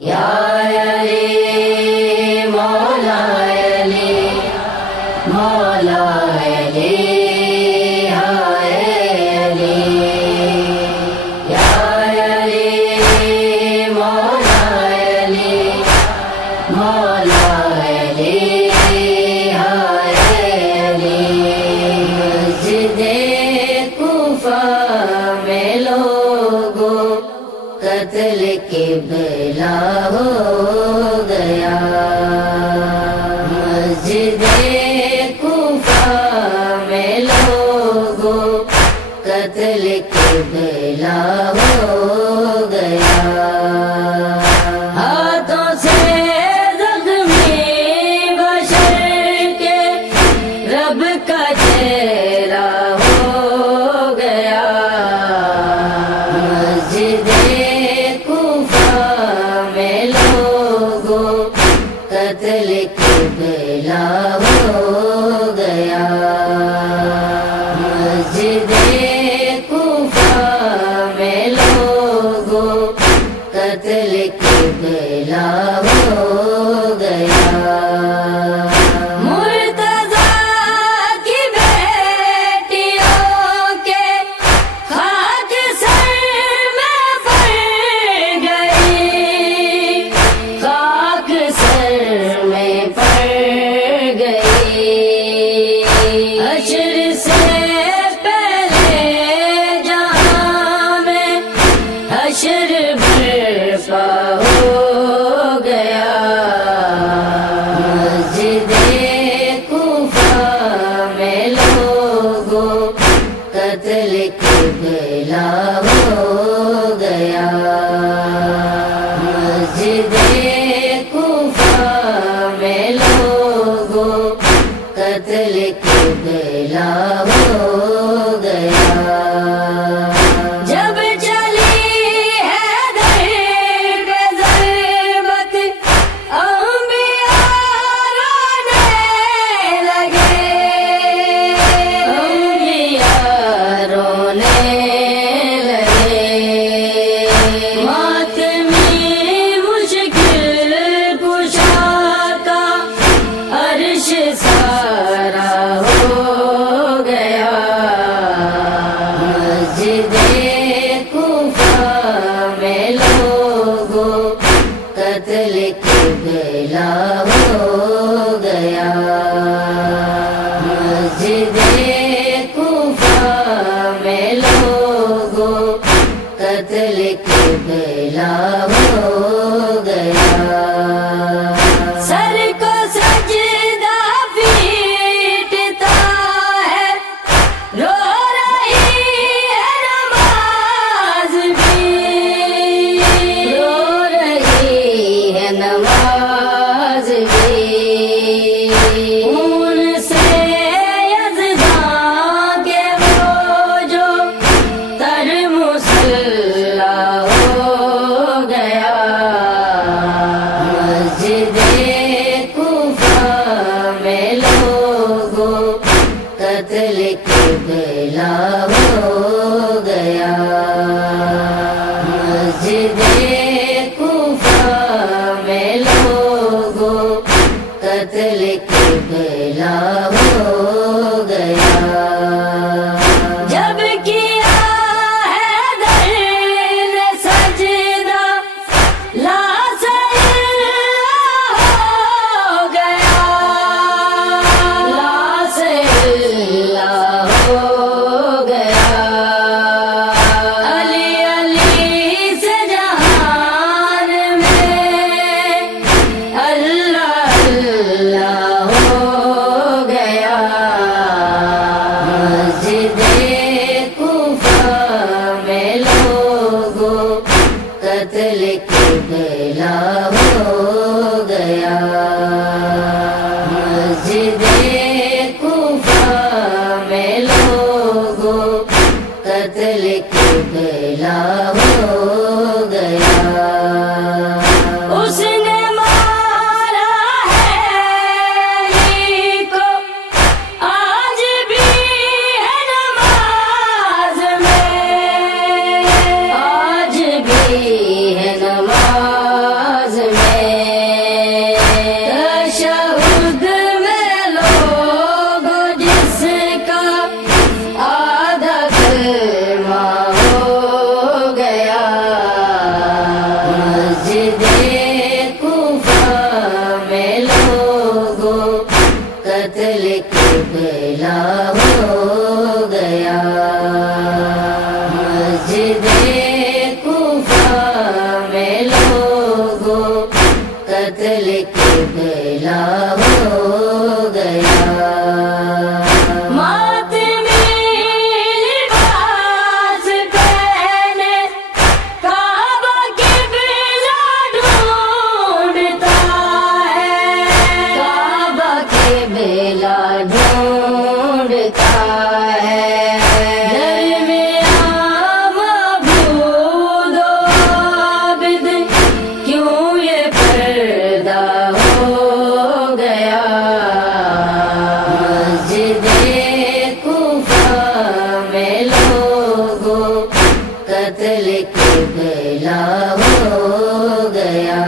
یا علی مولا علی مولا علی ہائے علی یا علی مولا علی مولا علی ہائے علی مسجد کوفہ میں لوگوں قتل قبلہ ہو گیا مسجد کوفہ میں لوگوں قتل قبلہ ہو گیا ہاتھوں سے زخمی بشر کے رب کا چہرہ ہو گیا مسجد قتل قبلہ ہو گیا مسجد کوفہ میں لوگوں قتل قبلہ ہو گیا مرتضیٰ کی بیٹیوں کے خاک سر میں پڑ گئی خاک سر میں پڑ گئی حشر سے پہلے جہاں میں حشر برپا ہو گیا مسجد کوفہ میں لوگوں قتل قبلہ ہو گیا مسجد کوفہ میں لوگوں قتل قبلہ ہو گیا جب چلی ہے در پہ ضربت انبیاء رونے لگے انبیاء رونے لگے ماتمی مشکل کشا کا عرش سارا ہو گیا مسجد کوفہ میں لوگوں قتل قبلہ ہو گیا مسجد کوفہ میں لوگوں قتل قبلہ ہو گیا سر کو سجدہ پیٹتا ہے رو رہی ہے نماز بھی رو رہی ہے نماز بھی خون سے یزداں کے وہ جو تر مسلح ہو گیا مسجد کوفہ میں لوگوں قتل قبلہ ہو گیا مسجد کوفہ میں لوگوں قتل قبلہ ہو گیا جب کیا ہے در نے سجدہ لا سجدہ ہو گیا لا سجدہ ہو گیا علی علی سے جہان میں اللہ اللہ ہو گیا مسجد کوفہ میں لوگوں قتل قبلہ ہو گیا مسجد کوفہ میں لوگوں قتل قبلہ ہو گیا اس نے مارا ہے علی کو آج بھی ہے نماز میں آج بھی ہے نماز میں لوگوں قتل قبلہ ہو گیا ڈھونڈتا ہے درمیان معبود و عابد کیوں یہ پردہ ہو گیا مسجد کوفہ میں لوگوں قتل قبلہ ہو گیا